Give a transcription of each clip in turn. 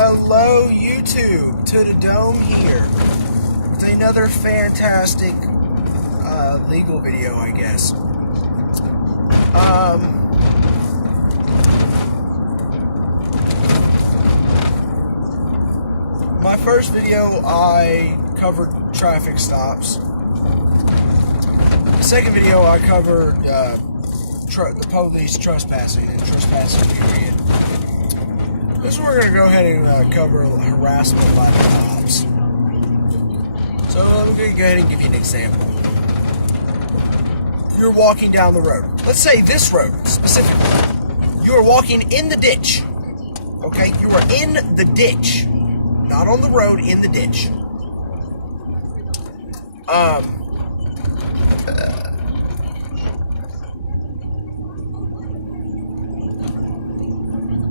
Hello YouTube, to the Dome here with another fantastic legal video, I guess. My first video I covered traffic stops. The second video I covered the police trespassing and trespassing period. This one we're going to go ahead and cover harassment by the cops. So I'm going to go ahead and give you an example. You're walking down the road. Let's say this road specifically. You are walking in the ditch. Okay? You are in the ditch. Not on the road, in the ditch.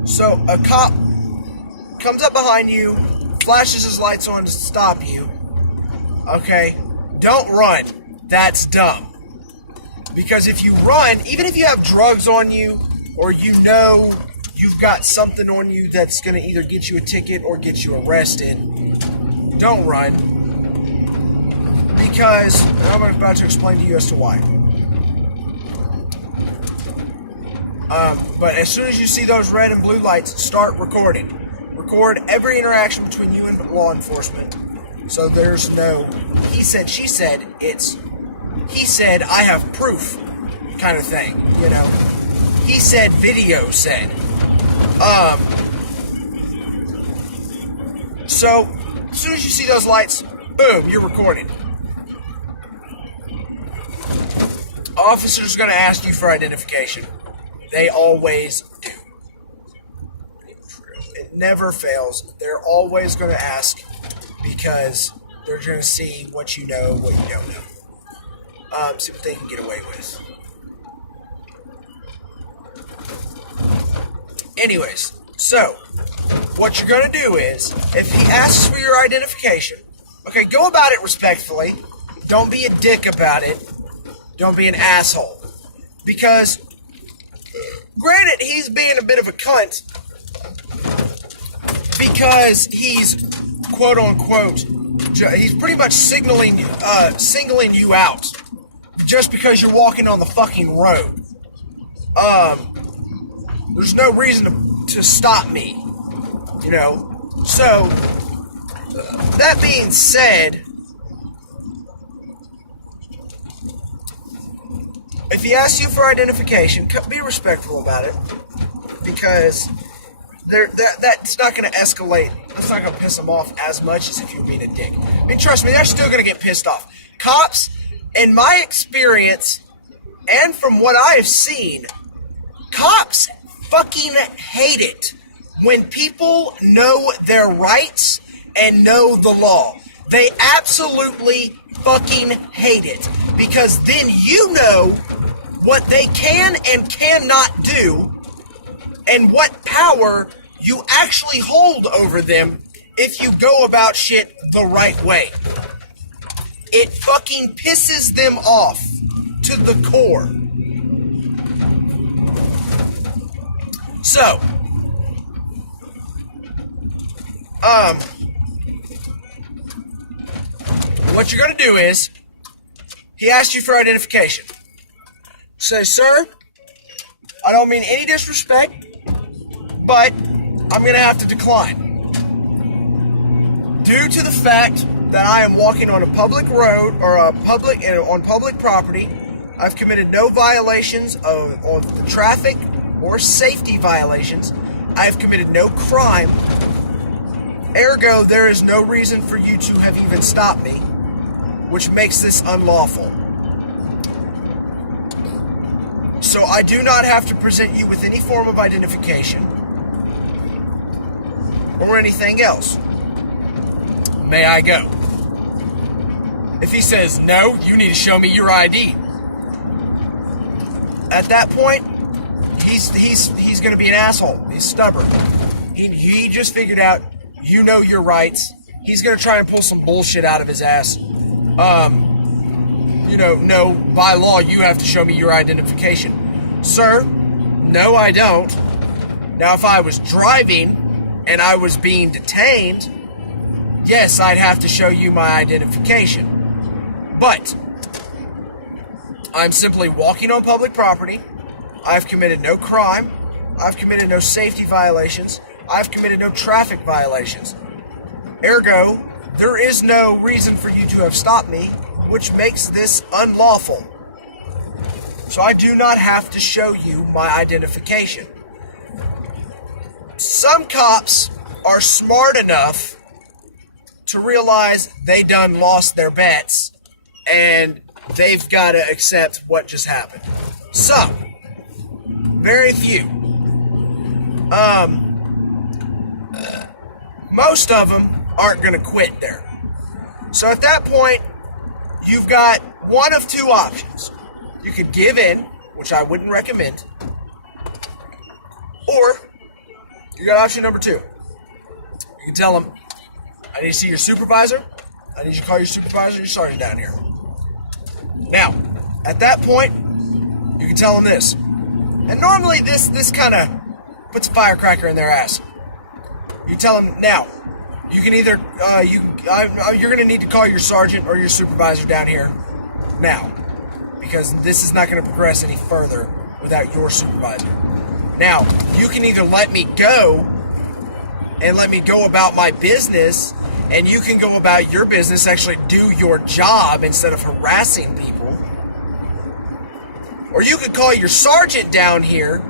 So a cop comes up behind you, flashes his lights on to stop you. Okay? Don't run. That's dumb. Because if you run, even if you have drugs on you, or you know you've got something on you that's going to either get you a ticket or get you arrested, don't run. Because, and I'm about to explain to you as to why. But as soon as you see those red and blue lights, start recording. Record every interaction between you and law enforcement. So there's no he said, she said. It's he said, I have proof kind of thing, you know. He said, video said. So as soon as you see those lights, boom, you're recording. Officers are going to ask you for identification. They always do. It never fails. They're always going to ask because they're going to see what you know, what you don't know. See what they can get away with. Anyways, so what you're going to do is, if he asks for your identification, okay, go about it respectfully. Don't be a dick about it. Don't be an asshole. Because granted, he's being a bit of a cunt because he's, quote unquote, he's pretty much singling you out just because you're walking on the fucking road. There's no reason to stop me, you know. So, that being said, if he asks you for identification, be respectful about it, because that's not going to escalate. That's not going to piss them off as much as if you're being a dick. I mean, trust me, they're still going to get pissed off. Cops, in my experience, and from what I have seen, cops fucking hate it when people know their rights and know the law. They absolutely fucking hate it, because then you know what they can and cannot do and what power you actually hold over them if you go about shit the right way. It fucking pisses them off to the core. So, what you're going to do is, he asked you for identification. Say, sir, I don't mean any disrespect, but I'm going to have to decline. Due to the fact that I am walking on a public road or on public property, I've committed no violations of the traffic or safety violations. I've committed no crime. Ergo, there is no reason for you to have even stopped me, which makes this unlawful. So I do not have to present you with any form of identification or anything else. May I go? If he says, no, you need to show me your ID. At that point, he's going to be an asshole. He's stubborn. He just figured out you know your rights. He's going to try and pull some bullshit out of his ass. No, by law, you have to show me your identification. Sir, no, I don't. Now, if I was driving and I was being detained, yes, I'd have to show you my identification. But I'm simply walking on public property. I've committed no crime. I've committed no safety violations. I've committed no traffic violations. Ergo, there is no reason for you to have stopped me, which makes this unlawful. So I do not have to show you my identification. Some cops are smart enough to realize they done lost their bets and they've got to accept what just happened. Some. Very few. Most of them aren't going to quit there. So at that point, you've got one of two options. You could give in, which I wouldn't recommend, or you got option number two. You can tell them, I need to see your supervisor. I need you to call your supervisor and your sergeant down here. Now, at that point, you can tell them this. And normally this kind of puts a firecracker in their ass. You tell them, now, you can either, you're going to need to call your sergeant or your supervisor down here now. Because this is not going to progress any further without your supervisor. Now, you can either let me go and let me go about my business, and you can go about your business, actually do your job instead of harassing people. Or you could call your sergeant down here,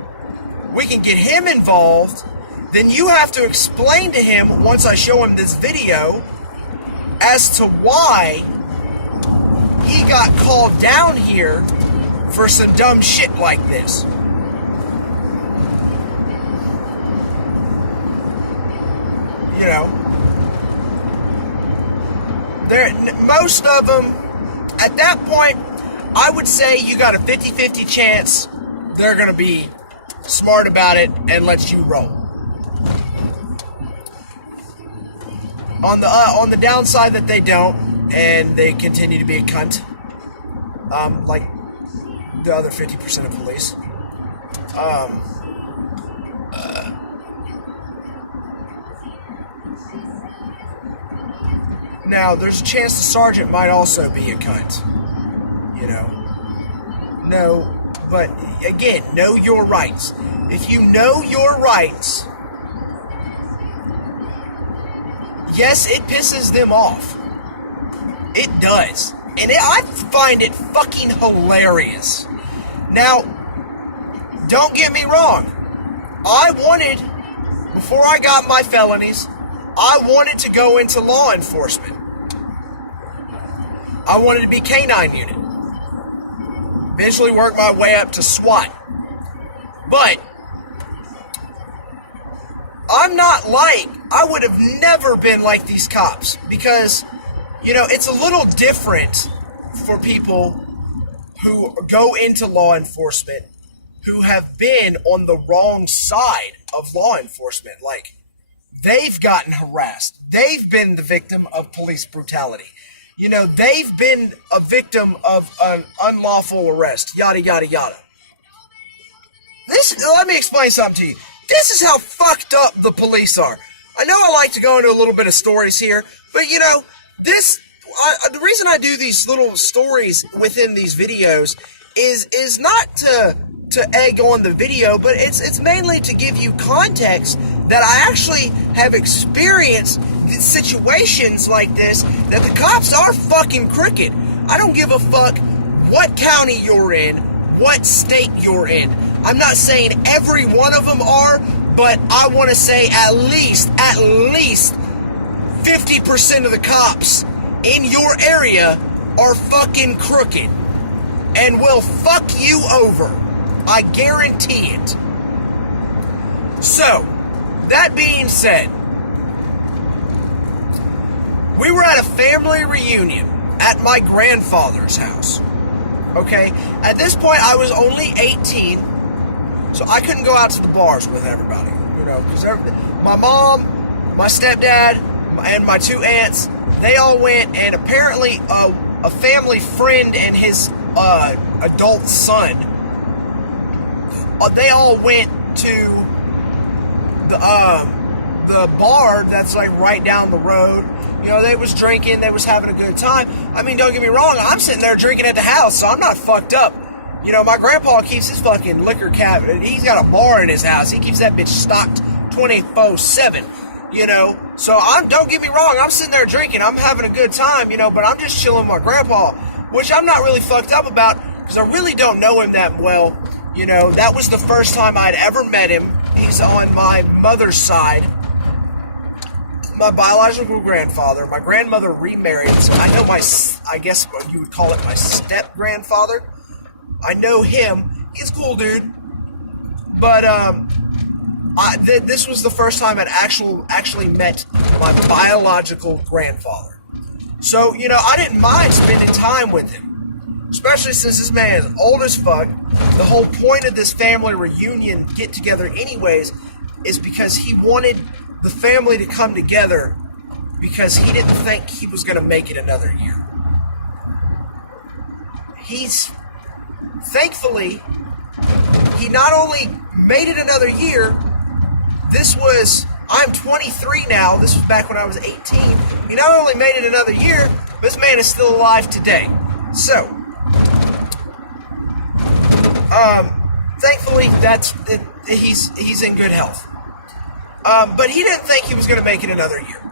we can get him involved, then you have to explain to him, once I show him this video, as to why he got called down here for some dumb shit like this. You know, most of them, at that point, I would say you got a 50-50 chance they're going to be smart about it and let you roll. On the downside that they don't, and they continue to be a cunt, like the other 50% of police. Now, there's a chance the sergeant might also be a cunt. You know. No, but again, know your rights. If you know your rights, yes, it pisses them off. It does. And I find it fucking hilarious. Now, don't get me wrong. Before I got my felonies, I wanted to go into law enforcement. I wanted to be K-9 unit. Eventually work my way up to SWAT. But I would have never been like these cops, because, you know, it's a little different for people who go into law enforcement who have been on the wrong side of law enforcement. Like, they've gotten harassed. They've been the victim of police brutality. You know, they've been a victim of an unlawful arrest, yada, yada, yada. Let me explain something to you. This is how fucked up the police are. I know I like to go into a little bit of stories here, but, you know, the reason I do these little stories within these videos is not to egg on the video, but it's mainly to give you context that I actually have experienced situations like this, that the cops are fucking crooked. I don't give a fuck what county you're in, what state you're in. I'm not saying every one of them are, but I want to say at least 50% of the cops in your area are fucking crooked and will fuck you over. I guarantee it. So, that being said, we were at a family reunion at my grandfather's house. Okay? At this point, I was only 18, so I couldn't go out to the bars with everybody. You know, because my mom, my stepdad, and my two aunts, they all went, and apparently a family friend and his adult son, they all went to the bar that's like right down the road. You know, they was drinking, they was having a good time. I mean, don't get me wrong, I'm sitting there drinking at the house, so I'm not fucked up. You know, my grandpa keeps his fucking liquor cabinet. He's got a bar in his house. He keeps that bitch stocked 24/7. You know, so don't get me wrong, I'm sitting there drinking, I'm having a good time, you know, but I'm just chilling with my grandpa, which I'm not really fucked up about, because I really don't know him that well. You know, that was the first time I'd ever met him. He's on my mother's side. My biological grandfather. My grandmother remarried, so I know I guess what you would call it, my step-grandfather. I know him. He's a cool dude. But, this was the first time I'd actually met my biological grandfather. So, you know, I didn't mind spending time with him. Especially since this man is old as fuck. The whole point of this family reunion get-together anyways is because he wanted the family to come together because he didn't think he was going to make it another year. Thankfully, he not only made it another year, I'm 23 now, this was back when I was 18, he not only made it another year, but this man is still alive today. So, thankfully, he's in good health. But he didn't think he was going to make it another year.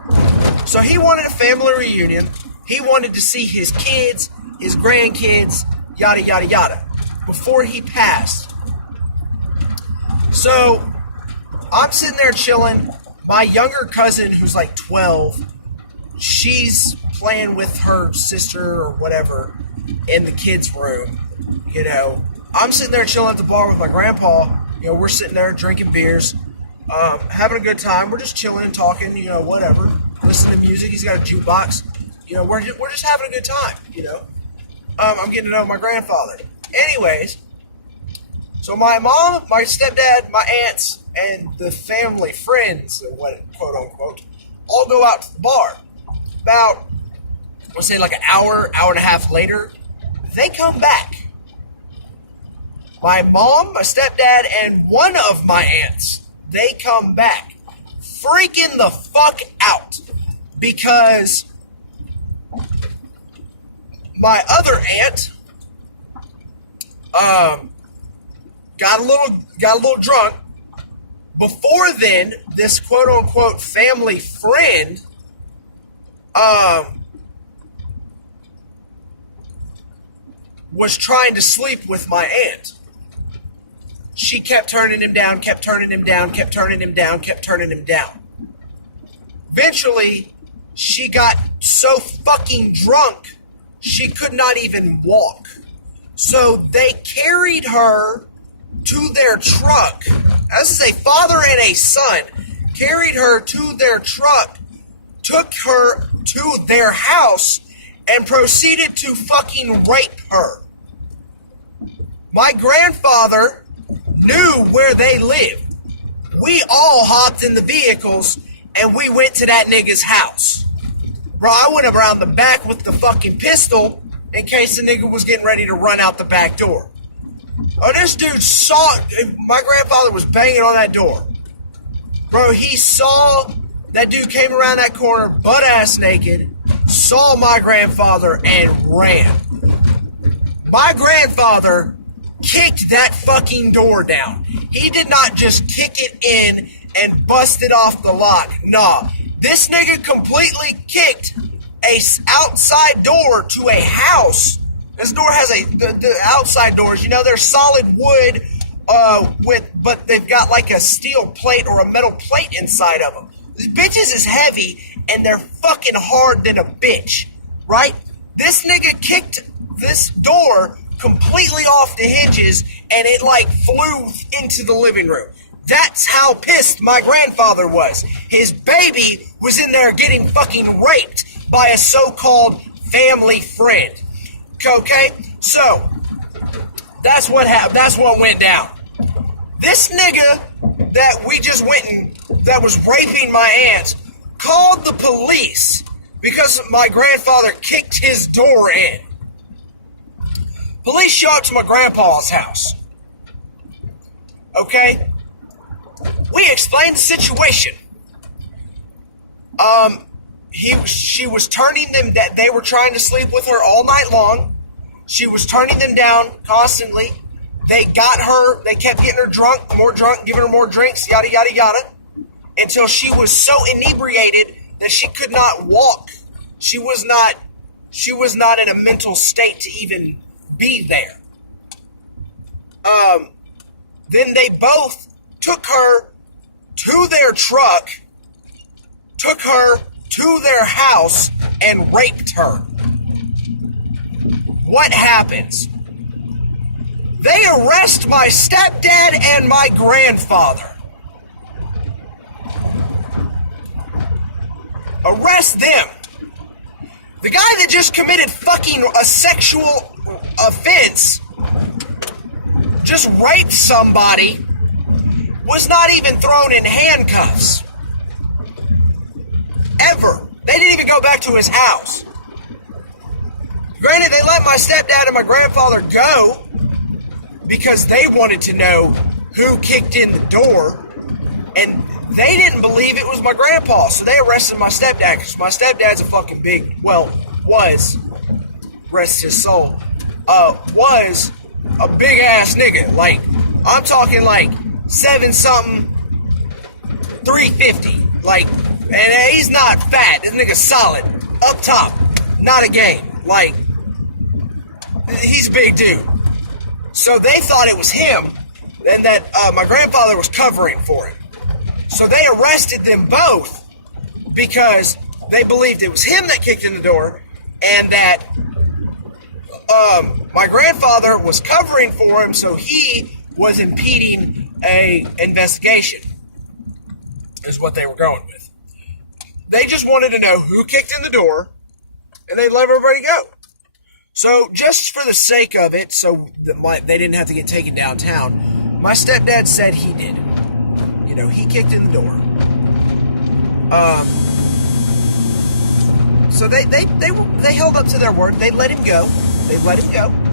So he wanted a family reunion. He wanted to see his kids, his grandkids, yada, yada, yada, before he passed. So I'm sitting there chilling. My younger cousin, who's like 12, she's playing with her sister or whatever in the kids' room. You know, I'm sitting there chilling at the bar with my grandpa. You know, we're sitting there drinking beers, having a good time. We're just chilling and talking, you know, whatever. Listening to music. He's got a jukebox. You know, we're just having a good time, you know. I'm getting to know my grandfather. Anyways, so my mom, my stepdad, my aunts, and the family friends, quote unquote, all go out to the bar. About, let's say like an hour and a half later, they come back. My mom, my stepdad, and one of my aunts, they come back. Freaking the fuck out. Because my other aunt got a little drunk. Before then, this quote unquote family friend was trying to sleep with my aunt. She kept turning him down, kept turning him down, kept turning him down, kept turning him down. Eventually, she got so fucking drunk, she could not even walk. So they carried her to their truck. This is a father and a son. Carried her to their truck, took her to their house, and proceeded to fucking rape her. My grandfather knew where they lived. We all hopped in the vehicles and we went to that nigga's house. Bro, I went around the back with the fucking pistol in case the nigga was getting ready to run out the back door. Oh, this dude saw, my grandfather was banging on that door. Bro, he saw that dude came around that corner butt ass naked, saw my grandfather and ran. My grandfather kicked that fucking door down. He did not just kick it in and bust it off the lock. Nah, this nigga completely kicked a outside door to a house. This door has the outside doors, you know, they're solid wood, but they've got like a steel plate or a metal plate inside of them. These bitches is heavy and they're fucking hard than a bitch, right? This nigga kicked this door completely off the hinges and it like flew into the living room. That's how pissed my grandfather was. His baby was in there getting fucking raped by a so-called family friend. Okay? So, that's what happened. That's what went down. This nigga that we just went and that was raping my aunt called the police because my grandfather kicked his door in. Police show up to my grandpa's house. Okay? We explained the situation. She was turning them that they were trying to sleep with her all night long. She was turning them down constantly. They got her. They kept getting her drunk, more drunk, giving her more drinks, yada yada yada, until she was so inebriated that she could not walk. She was not in a mental state to even be there. Then they both took her to their truck, took her to their house, and raped her. What happens? They arrest my stepdad and my grandfather. Arrest them. The guy that just committed fucking a sexual offense, just raped somebody, was not even thrown in handcuffs. Ever. They didn't even go back to his house. Granted, they let my stepdad and my grandfather go because they wanted to know who kicked in the door, and they didn't believe it was my grandpa, so they arrested my stepdad because my stepdad's a fucking was, rest his soul, was a big ass nigga. Like, I'm talking like 7-something, 350. Like, and he's not fat. This nigga's solid. Up top. Not a game. Like, he's a big dude. So they thought it was him, and that my grandfather was covering for him. So they arrested them both because they believed it was him that kicked in the door, and that my grandfather was covering for him, so he was impeding a investigation, is what they were going with. They just wanted to know who kicked in the door, and they let everybody go. So just for the sake of it, so that they didn't have to get taken downtown, my stepdad said he did. You know, he kicked in the door. So they held up to their word. They let him go.